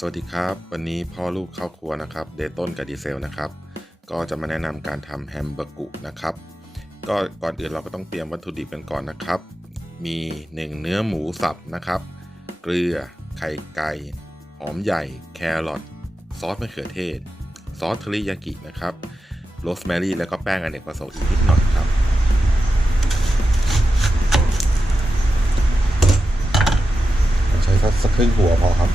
สวัสดีครับ วันนี้พ่อลูกเข้าครัวนะครับเดต้นกับดีเซลนะครับ ก็จะมาแนะนำการทำแฮมเบอร์กุนะครับ ก็ก่อนอื่นเราก็ต้องเตรียมวัตถุดิบกันก่อนนะครับ มี 1 เนื้อหมูสับนะครับ เกลือไข่ไก่หอมใหญ่ แครอทซอสมะเขือเทศ ซอสเทริยากินะครับโรสแมรี่แล้วก็แป้งอเนกประสงค์อีกนิดหน่อยครับใช้สักครึ่งหัวพอครับ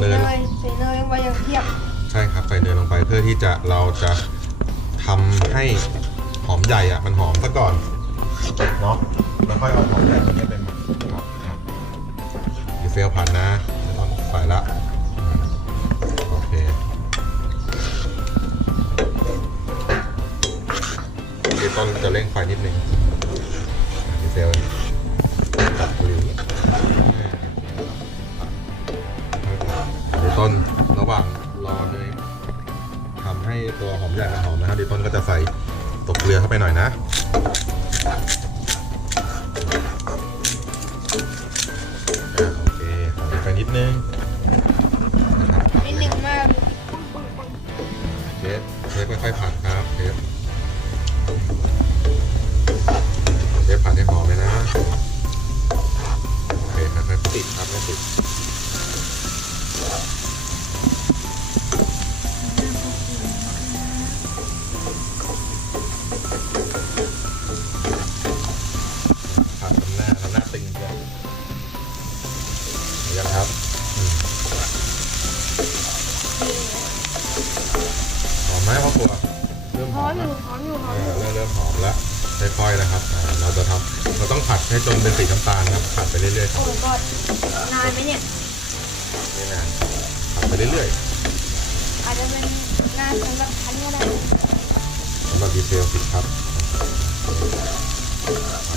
เนยใส่เนยลงไปอย่างเทียบใช่ครับใส่เนยลงไปเพื่อที่จะเราจะทำให้หอมใหญ่อะมันหอมซะก่อนเนาะแล้วค่อยเอาหอมใหญ่ตัวนี้ไปหมักดีเซลผัดนะไม่ต้องใส่ละโอเคดีต้นจะเร่งไฟนิดนึงดีเซล ต้นระหว่างรอเนยทำให้ตัวหอมใหญ่มันหอมนะครับดีต้นก็จะใส่ตกเกลือเข้าไปหน่อยนะโอเคใส่ไปนิดนึง จนเป็นสีน้ำตาลนะครับผัดไปเรื่อยๆครัโอ้บโหก็นานไหมเนี่ย ไม่นานผัดไปเรื่อยอาจจะเป็นนานสำหรับฉันก็ได้ๆสำหรับดีเซลสิครับ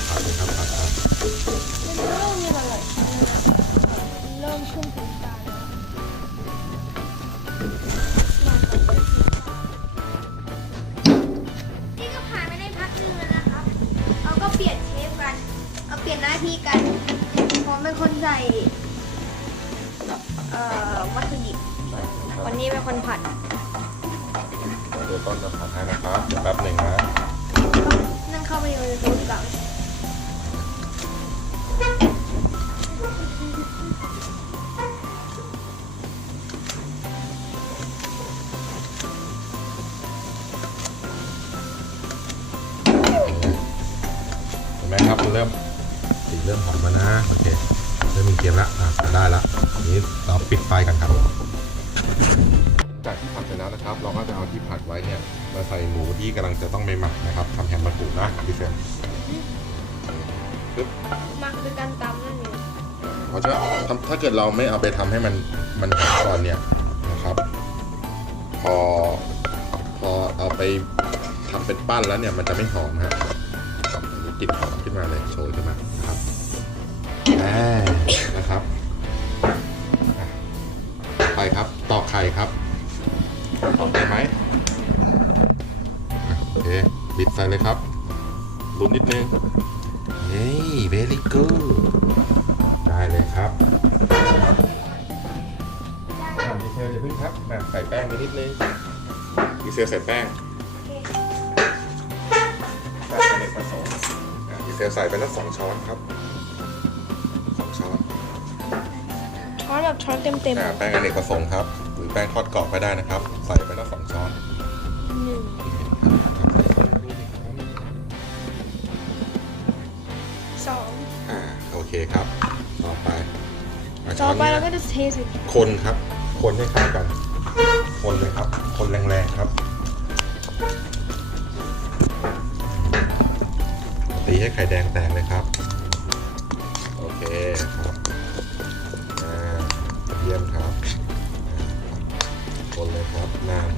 ผัดเลยครับผัดครับ มันเริ่มมีอะไรเริ่มขึ้นถึงตา งเข้าไปในก่อนเห็นไหมครับมันเริ่มสีเริ่มหอมแล้วนะโอเคเริ่มมีเกมแล้วอะได้ละทีนี้เราปิดไฟกันครับ จากที่ผัดเสร็จแล้วนะครับ เราก็จะเอาที่ผัดไว้เนี่ยมาใส่หมูที่กำลังจะต้องไปหมักนะครับทำแฮมเบอร์กูนะพี่เซนปึ๊บมักด้วยการตำนั่นเองเพราะฉะนั้นทำถ้าเกิดเราไม่เอาไปทำให้มันมันหอมก่อนเนี่ยนะครับ พอพอเอาไปทำเป็นปั้นแล้วเนี่ยมันจะไม่หอมฮะอันนี้กลิ่นหอมขึ้นมาเลยโชยขึ้นมานะครับแน่นะครับอะไปครับตอกไข่ครับ ตอกได้ไหมอะโอเคบิดใส่เลยครับลุ้นนิดนึงเย้ very good ได้เลยครับอะดีเซลอย่าเพิ่งครับมาใส่แป้งไปนิดนึงดีเซลใส่แป้งแป้งอเนกประสงค์อะดีเซลใส่ไปแล้วสองช้อนครับสองช้อนช้อนแบบช้อนเต็มเต็มอ่าแป้งอเนกประสงค์ครับหรือ แป้งทอดกรอบก็ได้นะครับ ใส่ไปแล้วสองช้อนหนึ่งสองอ่าโอเคครับต่อไปเาต่อไปช้เรานก็นี้จะเทใส่คนครับ คนให้เข้ากัน คนเลยครับ คนแรงๆครับ ตีให้ไข่แดงแตกเลยครับ โอเคครับอ คนเลยครับน้ำ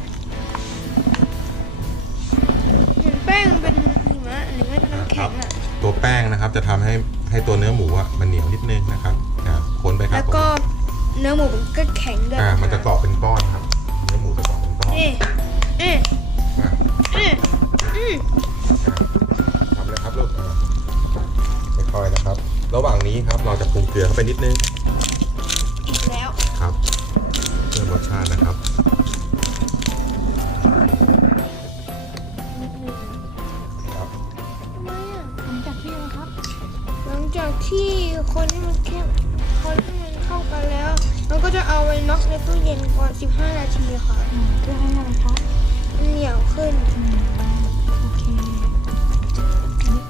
เห็นแป้งเป็นหิมะหรือไม่ก็น้ำแข็งอะตัวแป้งนะครับจะทำให้ให้ตัวเนื้อหมูอะมันเหนียวนิดนึงนะครับนะคนไปครับแล้วก็เนื้อหมูมันก็แข็งด้วยอ่ามันจะเกอะเป็นก้อนครับ เนื้อหมูจะเกอะเป็นก้อนเอ๊ะเอ๊ะเอ๊ะทำเลยครับลูกค่อยนะครับ ระหว่างนี้ครับเราจะปรุงเกลือเข้าไปนิดนึงอีกแล้วครับเพื่อรสชาตินะครับ จากที่คนให้มันเข้มคนให้มันเข้ากันแล้วเราก็จะเอาไว้น็อกในตู้เย็นก่อน 15 นาทีค่ะอ่าเพื่อให้อะไรครับมันเหนียวขึ้นอืมโอเคอันนี้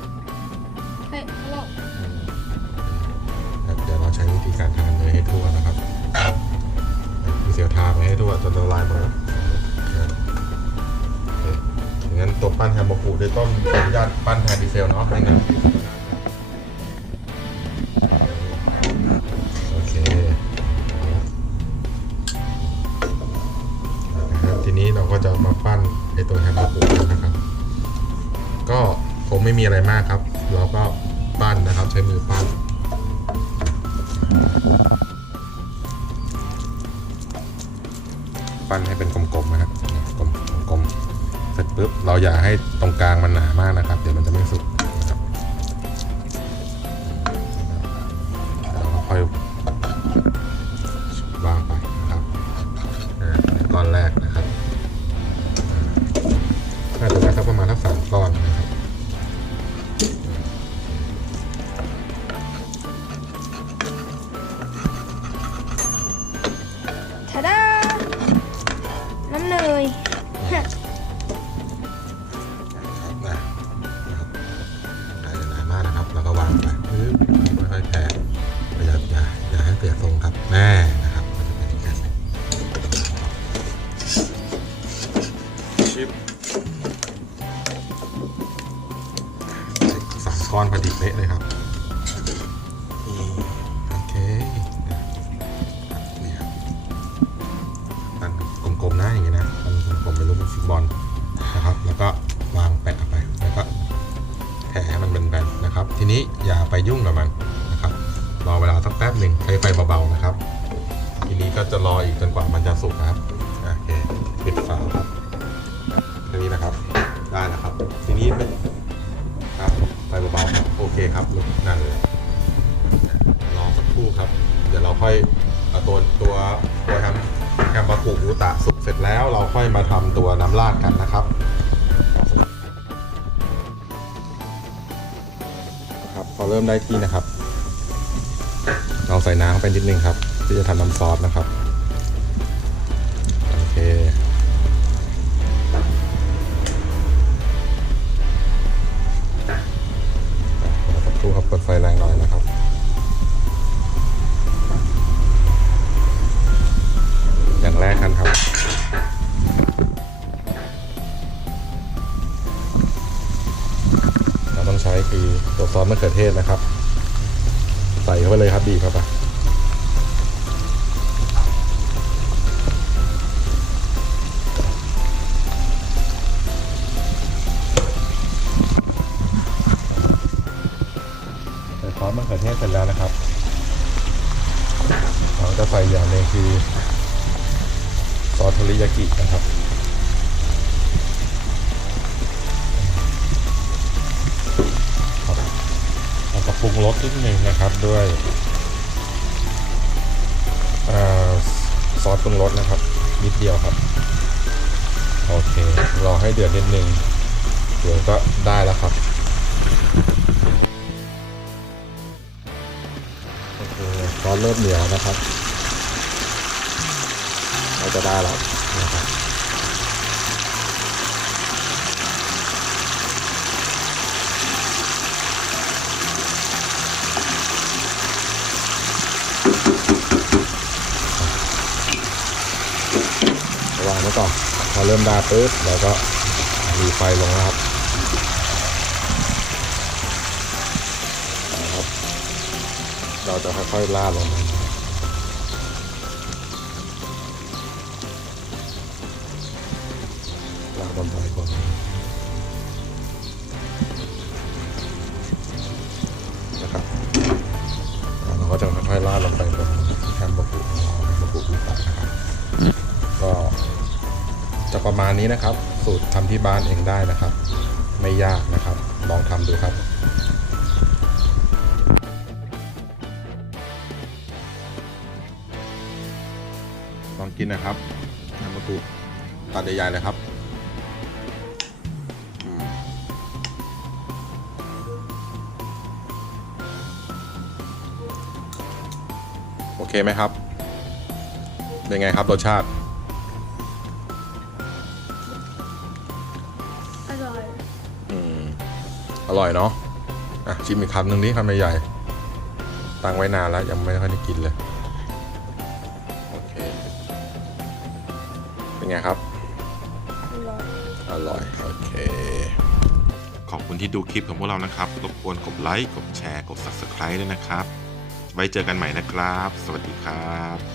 เฮ้ยเราครับเดี๋ยวเราใช้วิธีการทานเนยให้ทั่วนะครับมีเสียวทาไปให้ทั่วจนละลายหมดนะครับโอเคงั้นตัวปั้นแฮมเบอร์กูได้ต้นขออนุญาตปั้นแทนดีเซลเนาะไม่งั้น มาปั้นในตัวแฮมเบอร์เกอร์นะครับ ก็คงไม่มีอะไรมากครับ เราก็ปั้นนะครับ ใช้มือปั้น ปั้นให้เป็นกลมๆนะครับกลมๆเสร็จปุ๊บเราอย่าให้ตรงกลางมันหนามากนะครับ เดี๋ยวมันจะไม่สุก เนยฮะนะครับได้หนามากนะครับ แล้วก็วางไปปึ๊บค่อยๆแผ่ประหยัดอย่าอย่าให้เสียทรงครับแน่นะครับมันจะเป็นอย่างนี้ชิปสามก้อนพอดีเป๊ะเลยครับ เป็นรูปฟุตบอลนะครับ แล้วก็วางแปะไปแล้วก็แผ่ให้มันเป็นแบนๆนะครับ ทีนี้อย่าไปยุ่งกับมันนะครับ รอเวลาสักแป๊บหนึ่งใช้ไฟเบาๆนะครับ ทีนี้ก็จะรออีกจนกว่ามันจะสุกนะครับโอเคปิดฝาครับทีนี้นะครับได้แล้วครับ ทีนี้เป็นครับไฟเบาๆครับโอเคครับลุกนั่นเลยรอสักครู่ครับ เดี๋ยวเราค่อยเอาตัวตัวตัวแฮ มแฮมากุอุตะสุกเสร็จแล้วเราค่อยมาทำตัวน้ำราดกันนะครับครับพอเริ่มได้ที่นะครับ เราใส่น้ำเข้าไปนิดนึงครับ ที่จะทำน้ำซอสนะครับ ส่ซอสมะเสร็จแล้วนะครับเราจะใส่อย่างหนึงคือซอสทริยากินะครับครับแล้วก็ปรุงรสนิดหนึ่งนะครับด้วยอซอสปรุงรสนะครับ นิดเดียวครับ โอเค รอให้เดือดนิดนึงเดี๋ยวก็ได้แล้วครับ เริ่มเหนียวนะครับเราจะได้แล้วนะครับวางไว้ก่อนพอเริ่มได้ปุ๊บเราก็มีไฟลงนะครับนะครับ เราจะค่อยๆลาดลงไปบลาดบนไฟก่อนนะครับเราก็จะค่อยๆราดลงไปบนแฮมบอร์กอร์ของเราแฮมบอร์เกอร์อุตะนะครับ ก็จะประมาณนี้นะครับ สูตรทำที่บ้านเองได้นะครับ ไม่ยากนะครับ ลองทำดูครับ กินนะครับแฮมเบอร์เกอร์ตัดใหญ่ๆเลยครับอืมโอเคไหมครับ เป็นไงครับรสชาติ อร่อย อืม อร่อยเนาะ อะชิมอีกคำหนึ่งนี้คำใหญ่ๆตั้งไว้นานแล้ว ยังไม่ค่อยได้กินเลย เป็นไงครับอร่อยอร่อย โอเค ขอบคุณที่ดูคลิปของพวกเรานะครับ รบกวนกดไลค์ กดแชร์ กด Subscribe ด้วยนะครับ ไว้เจอกันใหม่นะครับ สวัสดีครับ